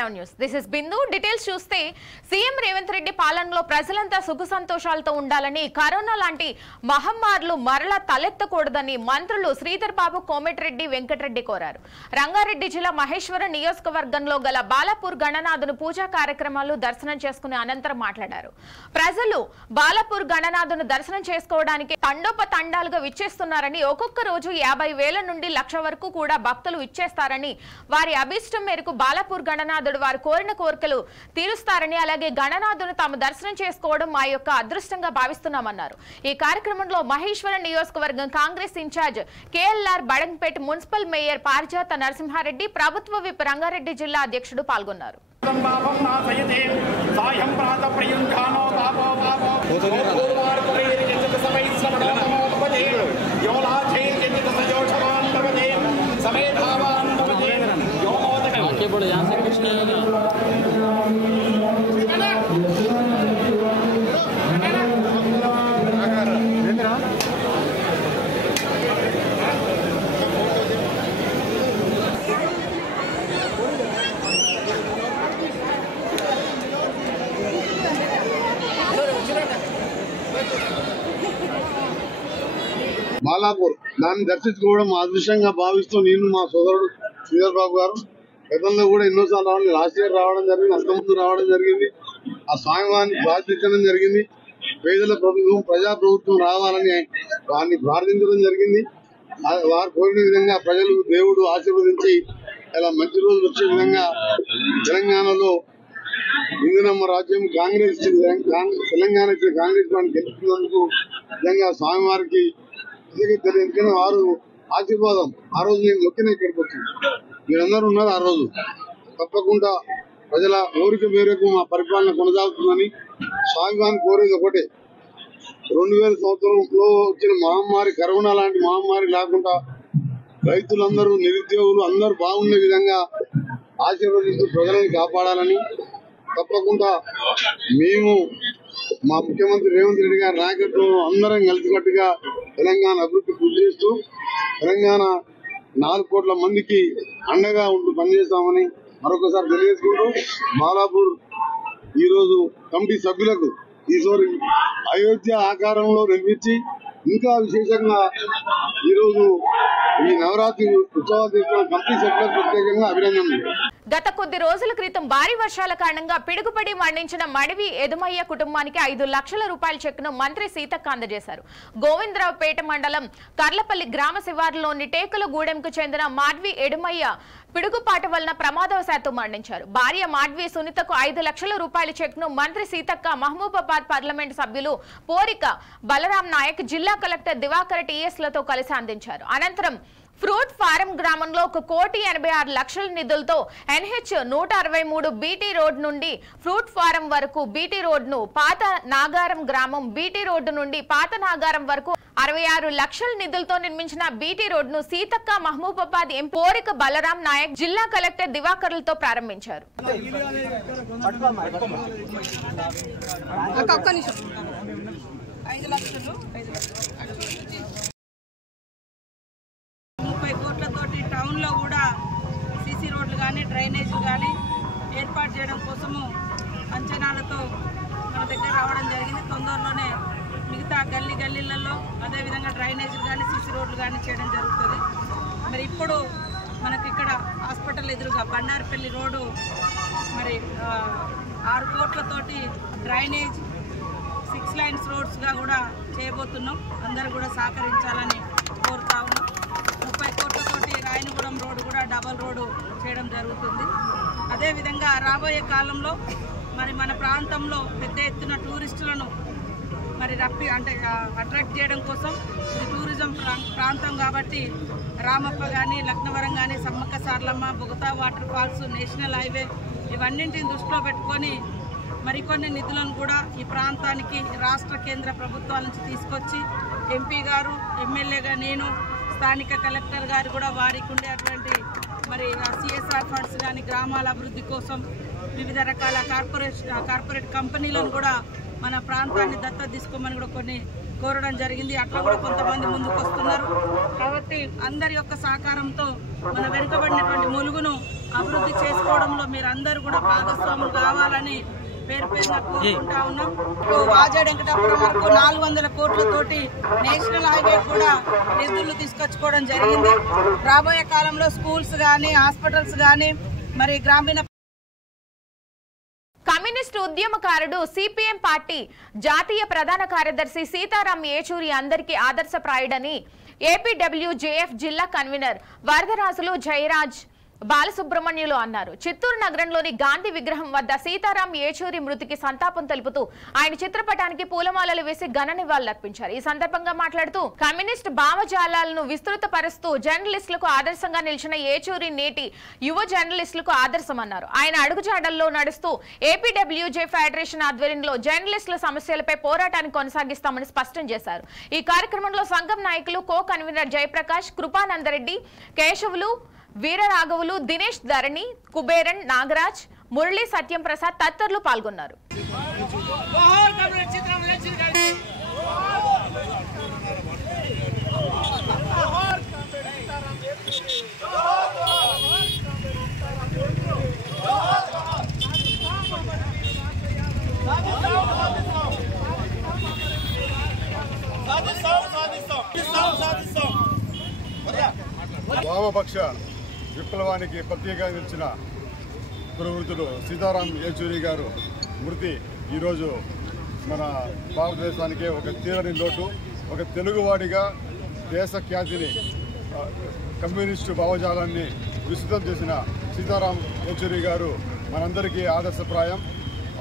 MyNow News. This is Bindu. Details చూస్తే CM Revanth Reddy పాలనలో ప్రజలంతా సుఖ సంతోషాలతో ఉండాలని, కరోనా లాంటి మహమ్మారులు మరలా తలెత్తకూడదని మంత్రులు శ్రీధర్ బాబు, కోమటిరెడ్డి వెంకటరెడ్డి కోరారు. రంగారెడ్డి జిల్లా మహేశ్వరం నియోజకవర్గంలో గల బాలాపూర్ గణనాథుని పూజా కార్యక్రమాలు దర్శనం చేసుకునే అనంతరం మాట్లాడారు. ప్రజలు బాలాపూర్ గణనాథుని దర్శనం చేసుకోవడానికి తండోపతండాలుగా విచ్చేస్తున్నారని, ఒక్కొక్క రోజు 50,000 నుండి 1,00,000 వరకు కూడా భక్తులు ఇచ్చేస్తారని, వారి అభిష్టం మేరకు బాలాపూర్ గణనాథుడు వారు కోరిన కోరికలు తీరుస్తారని, అలాగే గణనాథుని తాము దర్శనం చేసుకోవడం మా యొక్క అదృష్టంగా భావిస్తున్నామన్నారు. ఈ కార్యక్రమంలో మహేశ్వరం నియోజకవర్గం Congress in-charge KLR, Badangpet municipal mayor Parijatha Narasimha Reddy, ప్రభుత్వ విప్ రంగారెడ్డి జిల్లా అధ్యక్షుడు పాల్గొన్నారు. బాలాపూర్ దాన్ని దర్శించుకోవడం మా అదృష్టంగా భావిస్తూ నేను, మా సోదరుడు శ్రీధర్ బాబు గారు గతంలో కూడా ఎన్నోసార్లు రావడం, లాస్ట్ ఇయర్ రావడం జరిగింది, అంతకుముందు రావడం జరిగింది. ఆ స్వామివారిని ప్రార్థించడం జరిగింది. పేదల ప్రభుత్వం, ప్రజా ప్రభుత్వం రావాలని వారిని ప్రార్థించడం జరిగింది. వారు కోరిన విధంగా ప్రజలు దేవుడు ఆశీర్వదించి ఇలా మంచి రోజులు వచ్చే విధంగా తెలంగాణలో ఇందిరమ్మ రాజ్యం కాంగ్రెస్ తెలంగాణ కాంగ్రెస్ పార్టీ గెలుస్తున్నందుకు నిజంగా స్వామివారికి ఎందుకంటే వారు ఆశీర్వాదం. ఆ రోజు నేను మొక్కిన ఇక్కడికి వచ్చింది, మీరందరూ ఉన్నారు. ఆ రోజు తప్పకుండా ప్రజల కోరిక మేరకు మా పరిపాలన కొనసాగుతుందని స్వామివారిని కోరేది ఒకటే, 2000 సంవత్సరంలో వచ్చిన మహమ్మారి, కరోనా లాంటి మహమ్మారి లేకుండా రైతులందరూ, నిరుద్యోగులు అందరూ బాగుండే విధంగా ఆశీర్వదిస్తూ ప్రజలను కాపాడాలని, తప్పకుండా మేము మా ముఖ్యమంత్రి రేవంత్ రెడ్డి గారి నాయకత్వం అందరం కలిసికట్టుగా తెలంగాణ అభివృద్ధి కృషి చేస్తూ తెలంగాణ 4 కోట్ల మందికి అండగా ఉంటూ పనిచేస్తామని మరొకసారి తెలియజేసుకుంటూ, బాలాపూర్ ఈరోజు కమిటీ సభ్యులకు ఈసారి అయోధ్య ఆకారంలో నిర్మించి ఇంకా విశేషంగా ఈరోజు ఈ నవరాత్రి ఉత్సవాలు తీసుకున్న కమిటీ సభ్యులకు ప్రత్యేకంగా అభినందనలు. గత కొద్ది రోజుల క్రితం భారీ వర్షాల కారణంగా పిడుగుపడి మరణించిన మడివి ఎదుమయ్య కుటుంబానికి 5 లక్షల రూపాయల చెక్కును మంత్రి సీతక్క అందజేశారు. గోవిందరావుపేట మండలం కర్లపల్లి గ్రామ శివారులోని టేకులగూడెంకు చెందిన మాడ్వి ఎడుమయ్య పిడుగుపాటు వలన ప్రమాదవశాత్తు మరణించారు. భార్య మాడ్వి సునీతకు 5 లక్షల రూపాయల చెక్ను మంత్రి సీతక్క, మహబూబాబాద్ పార్లమెంటు సభ్యులు పోరిక బలరాం నాయక్, జిల్లా కలెక్టర్ దివాకర్ టీఎస్లతో కలిసి అందించారు. అనంతరం ఫ్రూట్ ఫారం గ్రామంలో 1,86,00,000 నిధులతో NH 163 బీటీ రోడ్ నుండి ఫ్రూట్ ఫారం వరకు బీటీ రోడ్ను, పాత నాగారం గ్రామం బీటీ రోడ్డు నుండి పాత నాగారం వరకు 66 లక్షల నిధులతో నిర్మించిన బీటీ రోడ్ను సీతక్క, మహబూబాబాద్ ఎంపీ పోరిక బలరాం నాయక్, జిల్లా కలెక్టర్ దివాకర్లతో ప్రారంభించారు. 30 కోట్లతోటి టౌన్లో కూడా సీసీ రోడ్లు కానీ, డ్రైనేజీలు కానీ ఏర్పాటు చేయడం కోసము అంచనాలతో మన దగ్గర రావడం జరిగింది. తొందరలోనే మిగతా గల్లీలలో అదేవిధంగా డ్రైనేజీలు కానీ, సీసీ రోడ్లు కానీ చేయడం జరుగుతుంది. మరి ఇప్పుడు మనకి ఇక్కడ హాస్పిటల్ ఎదురుగా బండారపల్లి రోడ్డు మరి 6 కోట్లతోటి డ్రైనేజ్ 6 లైన్స్ రోడ్స్గా కూడా చేయబోతున్నాం. అందరూ కూడా సహకరించాలని కోరుతా ఉన్నాం. 30 కోట్లతోటి రాయనగూడెం రోడ్డు కూడా డబల్ రోడ్డు చేయడం జరుగుతుంది. అదేవిధంగా రాబోయే కాలంలో మరి మన ప్రాంతంలో పెద్ద ఎత్తున టూరిస్టులను మరి అట్రాక్ట్ చేయడం కోసం ఇది టూరిజం ప్రాంతం కాబట్టి రామప్ప కానీ, లక్నవరం కానీ, Sammakka Saralamma, Bogatha water falls, national highway ఇవన్నింటిని దృష్టిలో పెట్టుకొని మరికొన్ని నిధులను కూడా ఈ ప్రాంతానికి రాష్ట్ర కేంద్ర ప్రభుత్వాల నుంచి తీసుకొచ్చి ఎంపీ గారు, ఎమ్మెల్యేగా నేను, స్థానిక కలెక్టర్ గారు కూడా వారికి ఉండేటువంటి మరి CSR ఫండ్స్ కానీ, గ్రామాల అభివృద్ధి కోసం వివిధ రకాల కార్పొరేట్ కంపెనీలను కూడా మన ప్రాంతాన్ని దత్తత తీసుకోమని కూడా కొన్ని కోరడం జరిగింది. అట్లా కూడా కొంతమంది ముందుకు వస్తున్నారు. కాబట్టి అందరి యొక్క సహకారంతో మన వెనుకబడినటువంటి ములుగును అభివృద్ధి చేసుకోవడంలో మీరందరూ కూడా భాగస్వాములు కావాలని పేరు పేరున కోరుకుంటా ఉన్నాం. వాజేడు వెంకటాపురం వరకు 400 కోట్లతోటి నేషనల్ హైవే కూడా నిధులు తీసుకొచ్చుకోవడం జరిగింది. రాబోయే కాలంలో స్కూల్స్ కానీ హాస్పిటల్స్ కానీ మరి గ్రామీణ కమ్యూనిస్టు ఉద్యమకారుడు సిపిఎం పార్టీ జాతీయ ప్రధాన కార్యదర్శి సీతారాం ఏచూరి అందరికీ ఆదర్శప్రాయుడని ఏపీడబ్ల్యూజేఎఫ్ జిల్లా కన్వీనర్ వరదరాజులు జయరాజ్ బాలసుబ్రహ్మణ్యులు అన్నారు. చిత్తూరు నగరంలోని గాంధీ విగ్రహం వద్ద సీతారాం ఏచూరి మృతికి సంతాపం తెలుపుతూ ఆయన చిత్రపటానికి పూలమాలలు వేసి ఘన నివాళులర్పించారు. ఈ సందర్భంగా మాట్లాడుతూ కమ్యూనిస్ట్ భావజాలాలను విస్తృతపరుస్తూ జర్నలిస్టులకు ఆదర్శంగా నిలిచిన ఏచూరి నేటి యువ జర్నలిస్టులకు ఆదర్శమన్నారు. ఆయన అడుగుజాడల్లో నడుస్తూ ఏపీడబ్ల్యూజే ఫెడరేషన్ ఆధ్వర్యంలో జర్నలిస్టుల సమస్యలపై పోరాటాన్ని కొనసాగిస్తామని స్పష్టం చేశారు. ఈ కార్యక్రమంలో సంఘం నాయకులు కో కన్వీనర్ జయప్రకాష్, కృపానందరెడ్డి, కేశవులు, వీరరాఘవులు, దినేష్ ధరణి, కుబేరన్, నాగరాజ్, మురళీ, సత్యం ప్రసాద్ తదితరులు పాల్గొన్నారు. వామపక్ష విప్లవానికి ప్రత్యేకంగా నిలిచిన ప్రవృత్తులు సీతారాం ఏచూరి గారు మృతి ఈరోజు మన భారతదేశానికే ఒక తీరని లోటు. ఒక తెలుగువాడిగా దేశ ఖ్యాతిని, కమ్యూనిస్టు భావజాలాన్ని విస్తృతం చేసిన సీతారాం ఏచూరి గారు మనందరికీ ఆదర్శప్రాయం.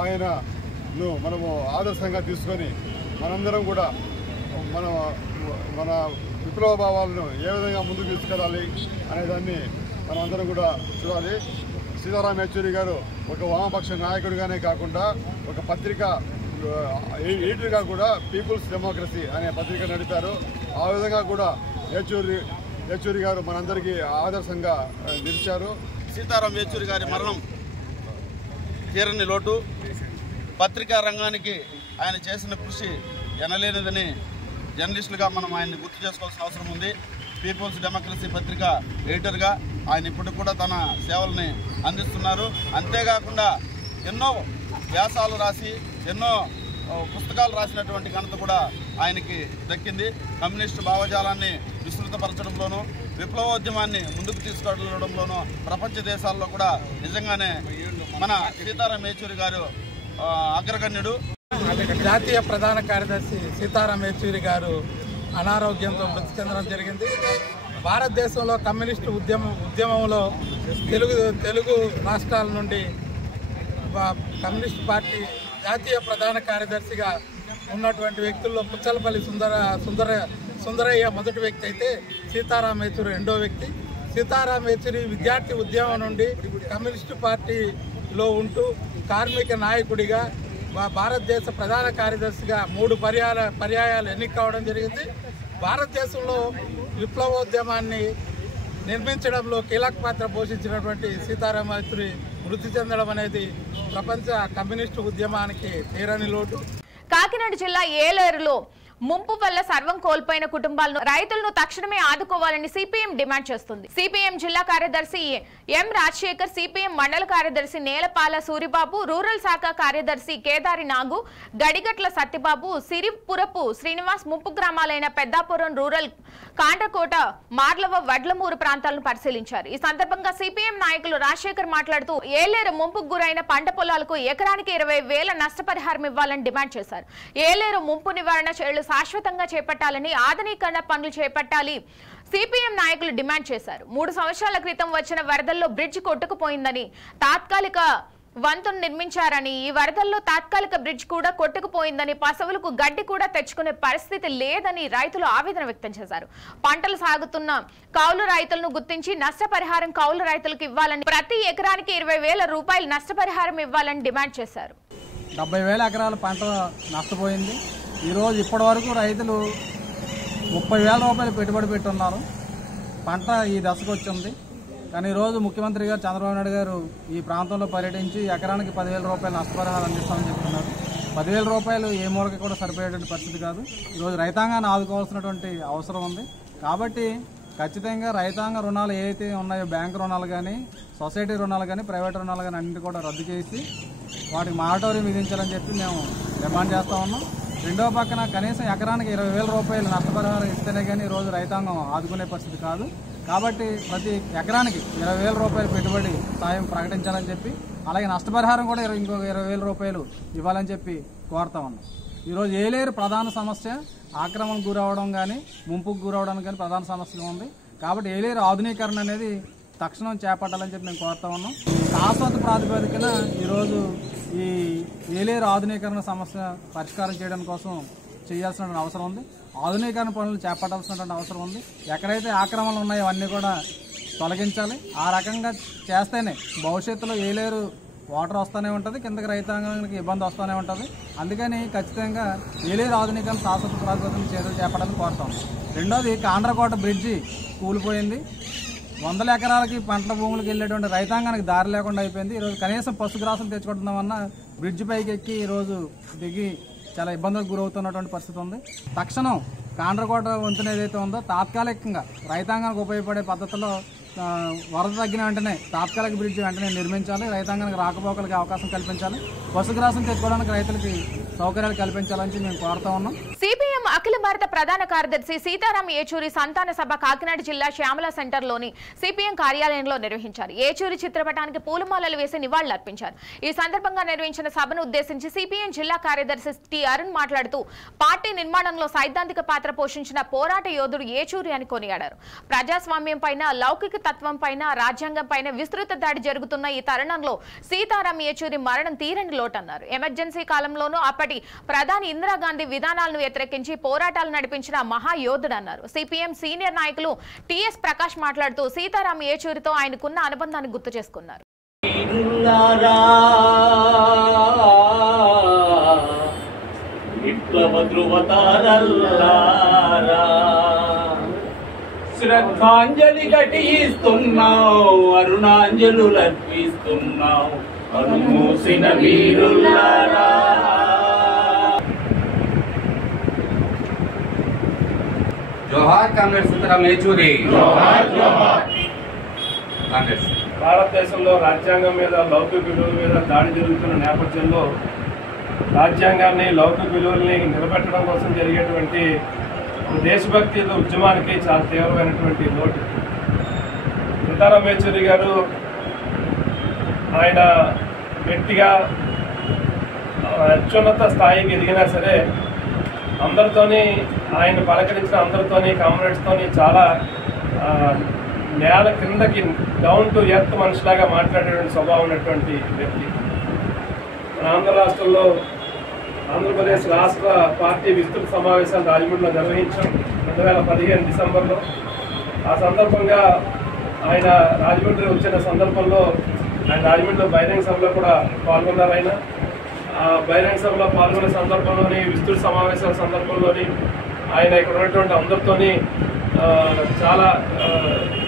ఆయనను మనము ఆదర్శంగా తీసుకొని మనందరం కూడా మన విప్లవ భావాలను ఏ విధంగా ముందుకు తీసుకెళ్ళాలి అనేదాన్ని మనమందరం కూడా చూడాలి. సీతారాం ఏచూరి గారు ఒక వామపక్ష నాయకుడిగానే కాకుండా ఒక పత్రిక ఎడిటర్గా కూడా పీపుల్స్ డెమోక్రసీ అనే పత్రిక నడిపారు. ఆ విధంగా కూడా ఏచూరి గారు మనందరికీ ఆదర్శంగా నిలిచారు. సీతారాం ఏచూరి గారి మరణం తీరని లోటు. పత్రికా రంగానికి ఆయన చేసిన కృషి ఎనలేనిదని జర్నలిస్టులుగా మనం ఆయన్ని గుర్తు చేసుకోవాల్సిన అవసరం ఉంది. పీపుల్స్ డెమోక్రసీ పత్రిక ఎడిటర్గా ఆయన ఇప్పటికి కూడా తన సేవల్ని అందిస్తున్నారు. అంతేకాకుండా ఎన్నో వ్యాసాలు రాసి ఎన్నో పుస్తకాలు రాసినటువంటి ఘనత కూడా ఆయనకి దక్కింది. కమ్యూనిస్టు భావజాలాన్ని విస్తృతపరచడంలోనూ విప్లవోద్యమాన్ని ముందుకు తీసుకెళ్లడంలోనూ ప్రపంచ దేశాల్లో కూడా నిజంగానే మన సీతారాం ఏచూరి గారు అగ్రగణ్యుడు. జాతీయ ప్రధాన కార్యదర్శి సీతారాం ఏచూరి గారు అనారోగ్యంతో మృతి చెందడం జరిగింది. భారతదేశంలో కమ్యూనిస్టు ఉద్యమంలో తెలుగు రాష్ట్రాల నుండి కమ్యూనిస్ట్ పార్టీ జాతీయ ప్రధాన కార్యదర్శిగా ఉన్నటువంటి వ్యక్తుల్లో పుచ్చలపల్లి సుందరయ్య మొదటి వ్యక్తి అయితే సీతారాం ఏచూరి రెండో వ్యక్తి. సీతారాం ఏచూరి విద్యార్థి ఉద్యమం నుండి కమ్యూనిస్టు పార్టీలో ఉంటూ కార్మిక నాయకుడిగా భారతదేశ ప్రధాన కార్యదర్శిగా 3 పర్యాయాలు ఎన్నిక కావడం జరిగింది. భారతదేశంలో విప్లవోద్యమాన్ని నిర్మించడంలో కీలక పాత్ర పోషించినటువంటి సీతారాం ఏచూరి మృతి చెందడం అనేది ప్రపంచ కమ్యూనిస్టు ఉద్యమానికి తీరని లోటు. కాకినాడ జిల్లా ఏలేరులో ముంపు వల్ల సర్వం కోల్పోయిన కుటుంబాలను రైతులను తక్షణమే ఆదుకోవాలని సిపిఎం డిమాండ్ చేస్తుంది. సిపిఎం జిల్లా కార్యదర్శి ఎం రాజశేఖర్, సిపిఎం మండల కార్యదర్శి నేలపాల సూరిబాబు, రూరల్ శాఖ కార్యదర్శి కేదారి నాగు, గడిగట్ల సత్యబాబు, సిరిపురపు శ్రీనివాస్ ముంపు గ్రామాలైన పెద్దాపురం రూరల్, కాండ్రకోట, మార్లవ, వడ్లమూరు ప్రాంతాలను పరిశీలించారు. ఈ సందర్భంగా సిపిఎం నాయకులు రాజశేఖర్ మాట్లాడుతూ ఏలేరు ముంపుకు గురైన పంట పొలాలకు ఎకరానికి 20,000 నష్టపరిహారం ఇవ్వాలని డిమాండ్ చేశారు. ఏలేరు ముంపు నివారణ చర్యలు శాశ్వతంగా చేపట్టాలని, ఆధునీకరణ పనులు చేపట్టాలి సిపిఎం నాయకులు డిమాండ్ చేశారు. 3 సంవత్సరాల క్రితం వచ్చిన వరదల్లో బ్రిడ్జ్ కొట్టుకుపోయిందని, తాత్కాలిక వంతును నిర్మించారని, ఈ వరదల్లో తాత్కాలిక బ్రిడ్జ్ కూడా కొట్టుకుపోయిందని, పశువులకు గడ్డి కూడా తెచ్చుకునే పరిస్థితి లేదని రైతులు ఆవేదన వ్యక్తం చేశారు. పంటలు సాగుతున్న కౌలు రైతులను గుర్తించి నష్టపరిహారం కౌలు రైతులకు ఇవ్వాలని, ప్రతి ఎకరానికి 20,000 రూపాయలు నష్టపరిహారం ఇవ్వాలని డిమాండ్ చేశారు. 70,000 ఎకరాల పంట నష్టపోయింది. ఈరోజు ఇప్పటి వరకు రైతులు 30,000 రూపాయలు పెట్టుబడి పెట్టున్నారు. పంట ఈ దశకు వచ్చింది. కానీ ఈరోజు ముఖ్యమంత్రి గారు చంద్రబాబు నాయుడు గారు ఈ ప్రాంతంలో పర్యటించి ఎకరానికి 10,000 రూపాయలు నష్టపరిహారం అందిస్తామని చెప్తున్నారు. 10,000 రూపాయలు ఏ మూలకి కూడా సరిపోయేటువంటి పరిస్థితి కాదు. ఈరోజు రైతాంగాన్ని ఆదుకోవాల్సినటువంటి అవసరం ఉంది. కాబట్టి ఖచ్చితంగా రైతాంగ రుణాలు ఏవైతే ఉన్నాయో బ్యాంకు రుణాలు కానీ సొసైటీ రుణాలు కానీ ప్రైవేట్ రుణాలు కానీ అన్నింటి కూడా రద్దు చేసి వాటికి మారటోరియం విధించాలని చెప్పి మేము డిమాండ్ చేస్తూ ఉన్నాం. రెండో పక్కన కనీసం ఎకరానికి 20,000 రూపాయలు నష్టపరిహారం ఇస్తేనే కానీ ఈరోజు రైతాంగం ఆదుకునే పరిస్థితి కాదు. కాబట్టి ప్రతి ఎకరానికి 20,000 రూపాయలు పెట్టుబడి సాయం ప్రకటించాలని చెప్పి, అలాగే నష్టపరిహారం కూడా ఇంకొక 20,000 రూపాయలు ఇవ్వాలని చెప్పి కోరుతా ఉన్నాం. ఈరోజు ఏలేరు ప్రధాన సమస్య ఆక్రమణకు గురవడం కానీ ముంపుకు గురవడానికి కానీ ప్రధాన సమస్యగా ఉంది. కాబట్టి ఏలేరు ఆధునీకరణ అనేది తక్షణం చేపట్టాలని చెప్పి మేము కోరుతా ఉన్నాం. శాశ్వత ప్రాతిపదికన ఈరోజు ఈ ఏలేరు ఆధునీకరణ సమస్య పరిష్కారం చేయడం కోసం చేయాల్సిన అవసరం ఉంది. ఆధునీకరణ పనులు చేపట్టాల్సినటువంటి అవసరం ఉంది. ఎక్కడైతే ఆక్రమణలు ఉన్నాయో అవన్నీ కూడా తొలగించాలి. ఆ రకంగా చేస్తేనే భవిష్యత్తులో ఏలేరు వాటర్ వస్తూనే ఉంటుంది, కిందకి రైతాంగానికి ఇబ్బంది వస్తూనే ఉంటుంది. అందుకని ఖచ్చితంగా ఏలేరు ఆధునీకరణ శాశ్వత ప్రాతిపదికన చర్యలు చేపట్టాలని కోరుతాం. రెండోది కాండ్రకోట బ్రిడ్జి కూలిపోయింది. 100 ఎకరాలకి పంటల భూములకు వెళ్ళేటువంటి రైతాంగానికి దారి లేకుండా అయిపోయింది. ఈరోజు కనీసం పశుగ్రాసులు తెచ్చుకుంటున్నామన్నా బ్రిడ్జ్ పైకి ఎక్కి ఈరోజు దిగి చాలా ఇబ్బందులకు గురవుతున్నటువంటి పరిస్థితి ఉంది. తక్షణం కాండ్రకోట వంతున ఏదైతే ఉందో తాత్కాలికంగా రైతాంగానికి ఉపయోగపడే పద్ధతిలో వరద తగ్గిన వెంటనే తాత్కాలిక బ్రిడ్జ్ వెంటనే నిర్మించాలి. రైతాంగానికి రాకపోకలకి అవకాశం కల్పించాలి. పశుగ్రాసం తెచ్చుకోవడానికి రైతులకి సౌకర్యాలు కల్పించాలని మేము కోరుతా ఉన్నాం. సిపిఎం అఖిల భారత ప్రధాన కార్యదర్శి సీతారాం ఏచూరి సంతాన సభ కాకినాడ జిల్లా శ్యామల సెంటర్లోని సిపిఎం కార్యాలయంలో నిర్వహించారు. ఏచూరి చిత్రపటానికి పూలమాలలు వేసి నివాళులర్పించారు. ఈ సందర్భంగా నిర్వహించిన సభను ఉద్దేశించి సిపిఎం జిల్లా కార్యదర్శి టి అరుణ్ మాట్లాడుతూ పార్టీ నిర్మాణంలో సైద్ధాంతిక పాత్ర పోషించిన పోరాట యోధుడు ఏచూరి అని కొనియాడారు. ప్రజాస్వామ్యం పైన, లౌకిక తత్వం పైన, రాజ్యాంగం పైన విస్తృత దాడి జరుగుతున్న ఈ తరుణంలో సీతారాం ఏచూరి మరణం తీరని లోటన్నారు. ఎమర్జెన్సీ కాలంలోనూ అప్పటి ప్రధాని ఇందిరాగాంధీ విధానాలను వ్యతిరేకించి పోరాటాలు నడిపించిన మహాయోధుడన్నారు. సిపిఎం సీనియర్ నాయకులు టిఎస్ ప్రకాష్ మాట్లాడుతూ సీతారాం ఏచూరితో ఆయనకున్న అనుబంధాన్ని గుర్తు చేసుకున్నారు. శ్రద్ధాంజలి ఘటిస్తున్నావు, అరుణాంజలు అర్పిస్తున్నావు, అనుమూసిన వీరులారా. జోహార్ కాంగ్రెస్ సీతారాం ఏచూరి. కాంగ్రెస్ భారతదేశంలో రాజ్యాంగం మీద, లౌకిక విలువల మీద దాడి జరుగుతున్న నేపథ్యంలో రాజ్యాంగాన్ని, లౌకిక విలువల్ని నిలబెట్టడం కోసం జరిగేటువంటి దేశభక్తి ఉద్యమానికి చాలా తీవ్రమైనటువంటి లోటు. సీతారాం ఏచూరి గారు ఆయన వ్యక్తిగా అత్యున్నత స్థాయికి ఎదిగినా సరే అందరితోని, ఆయన పలకరించిన అందరితోని, కామ్రేడ్స్తోని చాలా నేల కిందకి డౌన్ టు ఎర్త్ మనిషిలాగా మాట్లాడేటువంటి స్వభావం ఉన్నటువంటి వ్యక్తి. మన ఆంధ్ర రాష్ట్రంలో ఆంధ్రప్రదేశ్ రాష్ట్ర పార్టీ విస్తృత సమావేశాలు రాజమండ్రిలో నిర్వహించాం 2015 డిసెంబర్లో. ఆ సందర్భంగా ఆయన రాజమండ్రి వచ్చిన సందర్భంలో ఆయన రాజమండ్రిలో బహిరంగ సభలో కూడా పాల్గొన్నారు. ఆయన ఆ బహిరంగ సభలో పాల్గొనే సందర్భంలోని, విస్తృత సమావేశాల సందర్భంలోని ఆయన ఇక్కడ ఉన్నటువంటి అందరితోని చాలా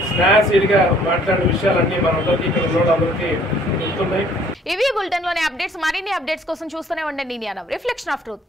స్నేహశీలిగా మాట్లాడిన విషయాలన్నీ మనందరికీ ఇక్కడ ఉన్న అందరికీ గుర్తున్నాయి. ఇవి బులెటిన్ లోని అప్డేట్స్. మరిన్ని అప్డేట్స్ కోసం చూస్తూనే ఉండండి రిఫ్లెక్షన్ ఆఫ్ ట్రూత్.